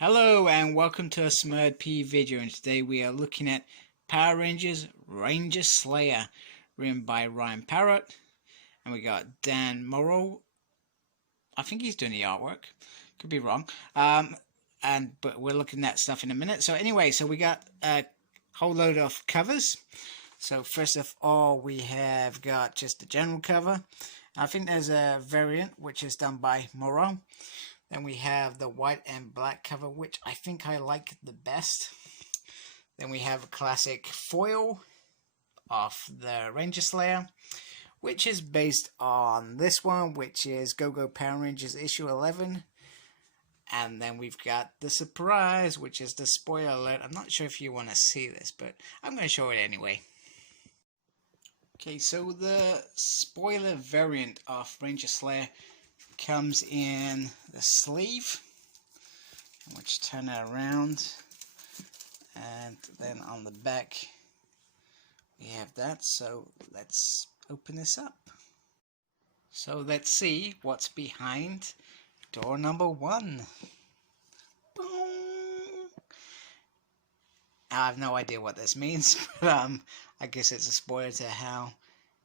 Hello and welcome to a Smurd P video, and today we are looking at Power Rangers Ranger Slayer, written by Ryan Parrott, and we got Dan Morrow. I think he's doing the artwork, could be wrong. But we're looking at stuff in a minute. So anyway, we got a whole load of covers. So first of all, we have got just the general cover. I think there's a variant which is done by Morrow. Then we have the white and black cover, which I think I like the best. Then we have a classic foil of the Ranger Slayer, which is based on this one, which is Go-Go Power Rangers issue 11. And then we've got the surprise, which is the spoiler alert. I'm not sure if you want to see this, but I'm going to show it anyway. Okay, so the spoiler variant of Ranger Slayer comes in the sleeve, which turn it around, and then on the back we have that. So let's open this up. So let's see what's behind door number 1. Boom. I have no idea what this means, but I guess it's a spoiler to how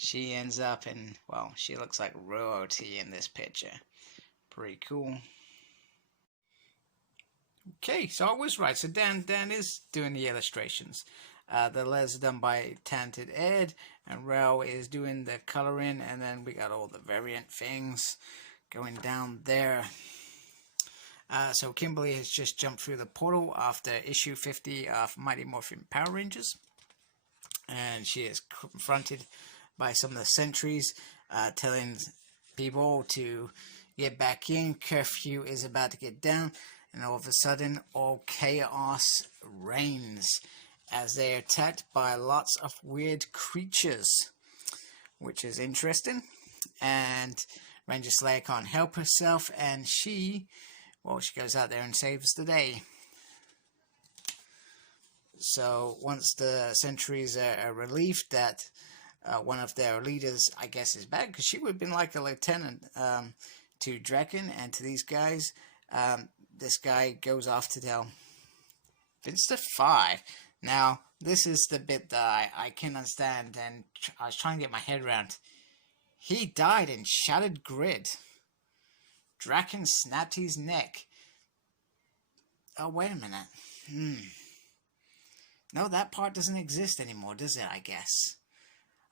she ends up, and well, she looks like royalty in this picture. Pretty cool. Okay, so I was right. So Dan is doing the illustrations. The letters are done by Talented Ed, and Rel is doing the coloring, and then we got all the variant things going down there. So Kimberly has just jumped through the portal after issue 50 of Mighty Morphin Power Rangers, and she is confronted by some of the sentries telling people to get back in. Curfew is about to get down, and all of a sudden all chaos reigns as they are attacked by lots of weird creatures, which is interesting. And Ranger Slayer can't help herself, and she goes out there and saves the day. So once the sentries are relieved that one of their leaders, I guess, is back, because she would have been like a lieutenant to Draken and to these guys. This guy goes off to tell Vince 5. Now, this is the bit that I can understand, and I was trying to get my head around. He died in Shattered Grid. Draken snapped his neck. Oh, wait a minute. No, that part doesn't exist anymore, does it, I guess?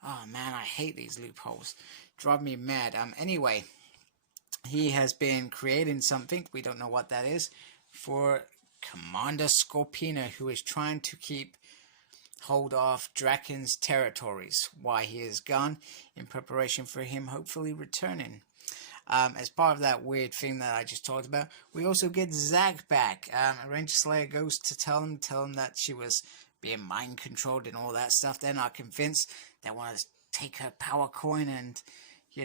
Oh man, I hate these loopholes. Drive me mad. Anyway, he has been creating something, we don't know what that is, for Commander Scorpina, who is trying to keep hold of Draken's territories while he is gone, in preparation for him hopefully returning. As part of that weird thing that I just talked about, we also get Zack back. Ranger Slayer goes to tell him that she was being mind controlled and all that stuff. They're not convinced. They want to take her power coin and,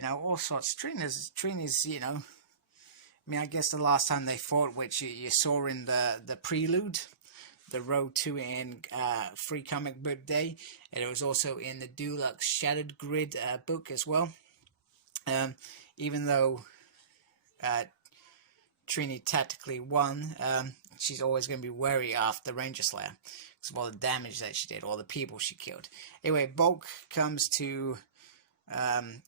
all sorts. Trina's, I mean, I guess the last time they fought, which you saw in the prelude, the Road to in Free Comic Book Day, and it was also in the Deluxe Shattered Grid book as well. Even though Trini tactically won, she's always going to be wary of the Ranger Slayer because of all the damage that she did, all the people she killed. Anyway, Bulk comes to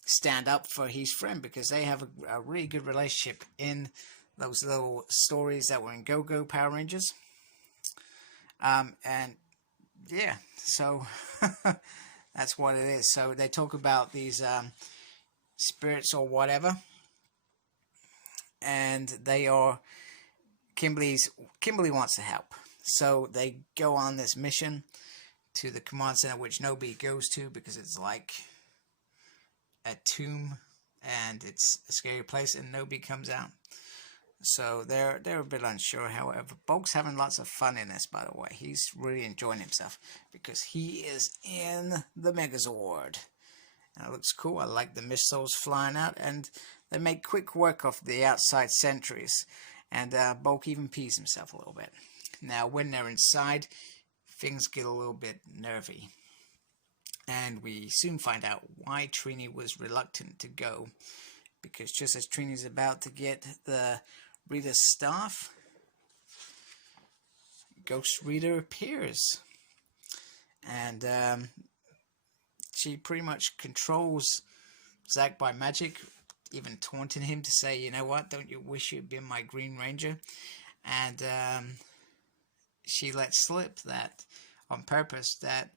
stand up for his friend because they have a really good relationship in those little stories that were in Go-Go Power Rangers. And yeah, so that's what it is. So they talk about these spirits or whatever, and they are Kimberly wants to help, so they go on this mission to the command center, which nobody goes to because it's like a tomb and it's a scary place and nobody comes out. So they're a bit unsure. However, Bulk's having lots of fun in this, by the way. He's really enjoying himself because he is in the Megazord. And it looks cool. I like the missiles flying out, and they make quick work of the outside sentries. And Bulk even pees himself a little bit. Now, when they're inside, things get a little bit nervy. And we soon find out why Trini was reluctant to go. Because just as Trini's about to get the Rita's staff, Ghost Reader appears. And she pretty much controls Zack by magic, even taunting him to say, you know what, don't you wish you'd been my Green Ranger? And she lets slip that on purpose that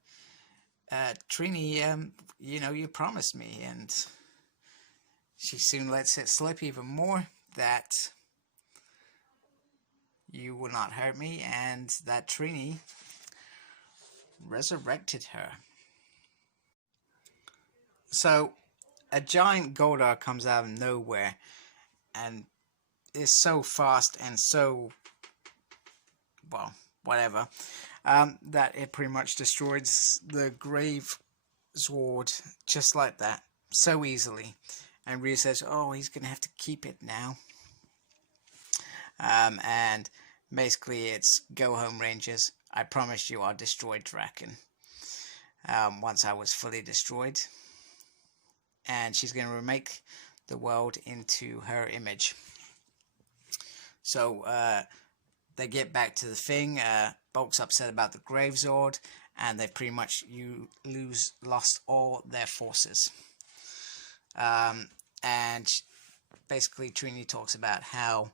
Trini, you know, you promised me. And she soon lets it slip even more that you will not hurt me, and that Trini resurrected her. So a giant Goldar comes out of nowhere and is so fast and so, well, whatever, that it pretty much destroys the Grave Sword just like that, so easily. And Rhea says, oh, he's going to have to keep it now. And basically it's, go home, Rangers. I promised you I'll destroy Draken once I was fully destroyed. And she's going to remake the world into her image. So they get back to the thing. Bulk's upset about the Gravesword, and they pretty much lost all their forces. And basically Trini talks about how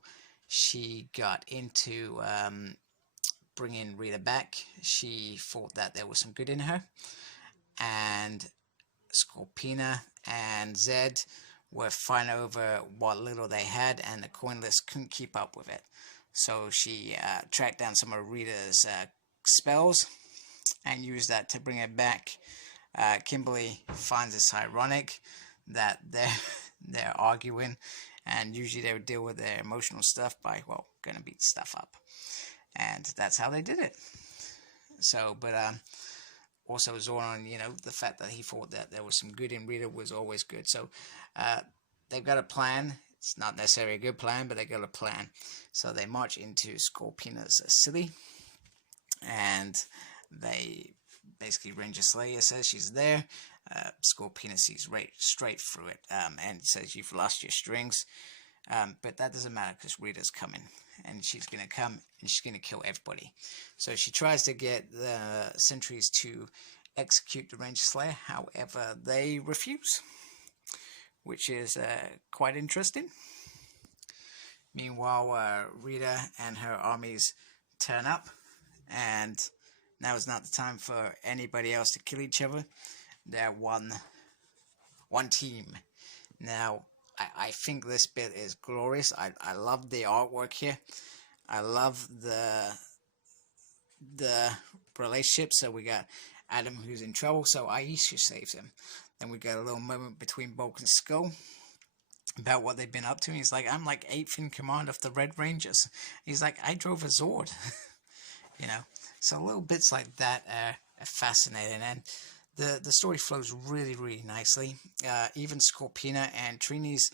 she got into bringing Rita back. She thought that there was some good in her, and Scorpina and Zed were fighting over what little they had, and the coin list couldn't keep up with it. So she tracked down some of Rita's spells and used that to bring it back. Kimberly finds this ironic that they're arguing, and usually they would deal with their emotional stuff by, well, gonna beat stuff up, and that's how they did it. So, but also Zoran, you know, the fact that he thought that there was some good in Rita was always good. So they've got a plan. It's not necessarily a good plan, but they got a plan. So they march into Scorpina's city, and they basically, Ranger Slayer says she's there. Scorpina sees right straight through it, and says, you've lost your strings. But that doesn't matter because Rita's coming, and she's going to come and she's going to kill everybody. So she tries to get the sentries to execute the Ranger Slayer. However, they refuse, which is quite interesting. Meanwhile, Rita and her armies turn up, and now is not the time for anybody else to kill each other. They're one team. Now, I think this bit is glorious. I love the artwork here. I love the relationship. So we got Adam, who's in trouble, so Aisha saves him. Then we got a little moment between Bulk and Skull about what they've been up to. And he's like, I'm like 8th in command of the Red Rangers. He's like, I drove a Zord. You know, so little bits like that are fascinating, and the story flows really, really nicely. Even Scorpina and Trini's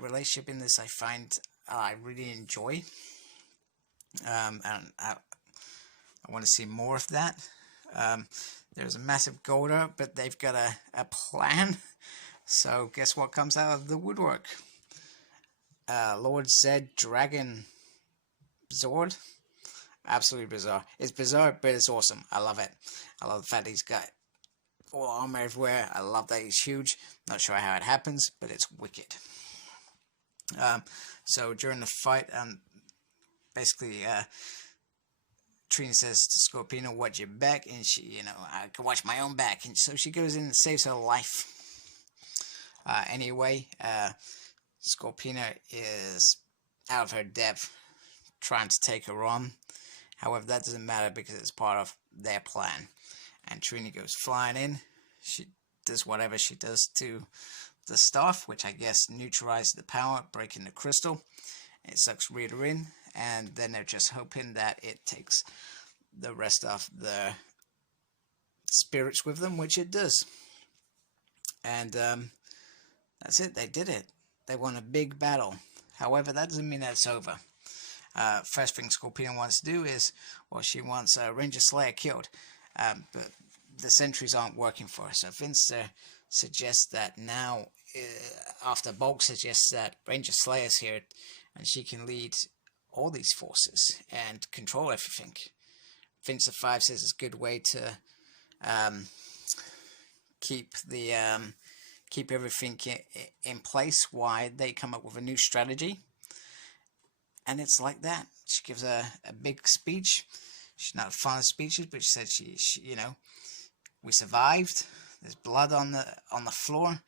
relationship in this, I find I really enjoy, and I want to see more of that. There's a massive Goldar, but they've got a plan. So guess what comes out of the woodwork? Lord Zed Dragon Zord. Absolutely bizarre. It's bizarre, but it's awesome. I love it. I love the fact that he's got all armor everywhere. I love that he's huge. Not sure how it happens, but it's wicked. So during the fight, basically, Trina says to Scorpina, watch your back, and she, you know, I can watch my own back, and so she goes in and saves her life. Anyway, Scorpina is out of her depth, trying to take her on. However, that doesn't matter because it's part of their plan. And Trini goes flying in. She does whatever she does to the staff, which I guess neutralizes the power, breaking the crystal. It sucks Rita in, and then they're just hoping that it takes the rest of the spirits with them, which it does. And that's it. They did it. They won a big battle. However, that doesn't mean that it's over. First thing Scorpina wants to do is, well, she wants Ranger Slayer killed, but the sentries aren't working for her. So Finster suggests that now, after Bulk suggests that Ranger Slayer's here, and she can lead all these forces and control everything. Vincent 5 says it's a good way to keep the keep everything in place while they come up with a new strategy. And it's like that. She gives a big speech. She's not fond of speeches, but she said she you know, we survived. There's blood on the floor.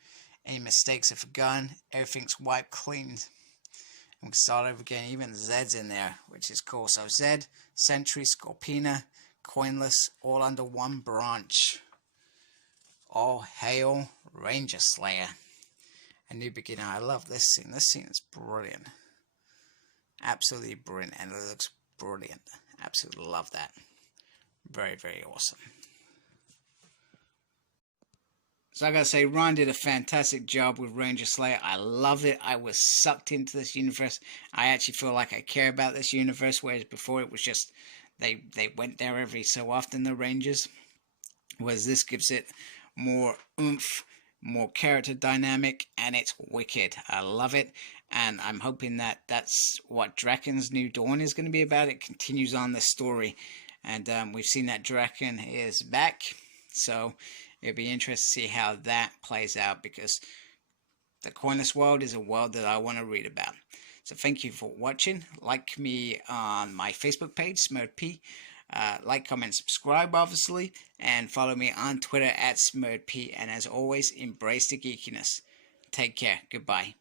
Any mistakes are forgotten. Everything's wiped clean. And we can start over again. Even Zed's in there, which is cool. So Zed, Sentry, Scorpina, Coinless, all under one branch. All hail Ranger Slayer. A new beginner. I love this scene. This scene is brilliant. Absolutely brilliant. And it looks brilliant. Absolutely love that. Very, very awesome. So I gotta say, Ron did a fantastic job with Ranger Slayer. I love it. I was sucked into this universe. I actually feel like I care about this universe, whereas before it was just they went there every so often, the Rangers. Whereas this gives it more oomph, more character dynamic, and it's wicked. I love it, and I'm hoping that that's what Drakken's New Dawn is going to be about. It continues on this story, and we've seen that Drakken is back, so it'll be interesting to see how that plays out, because the Coinless world is a world that I want to read about. So thank you for watching. Like me on my Facebook page, SmurredP. Like, comment, subscribe, obviously, and follow me on Twitter at SmurredP. And as always, embrace the geekiness. Take care. Goodbye.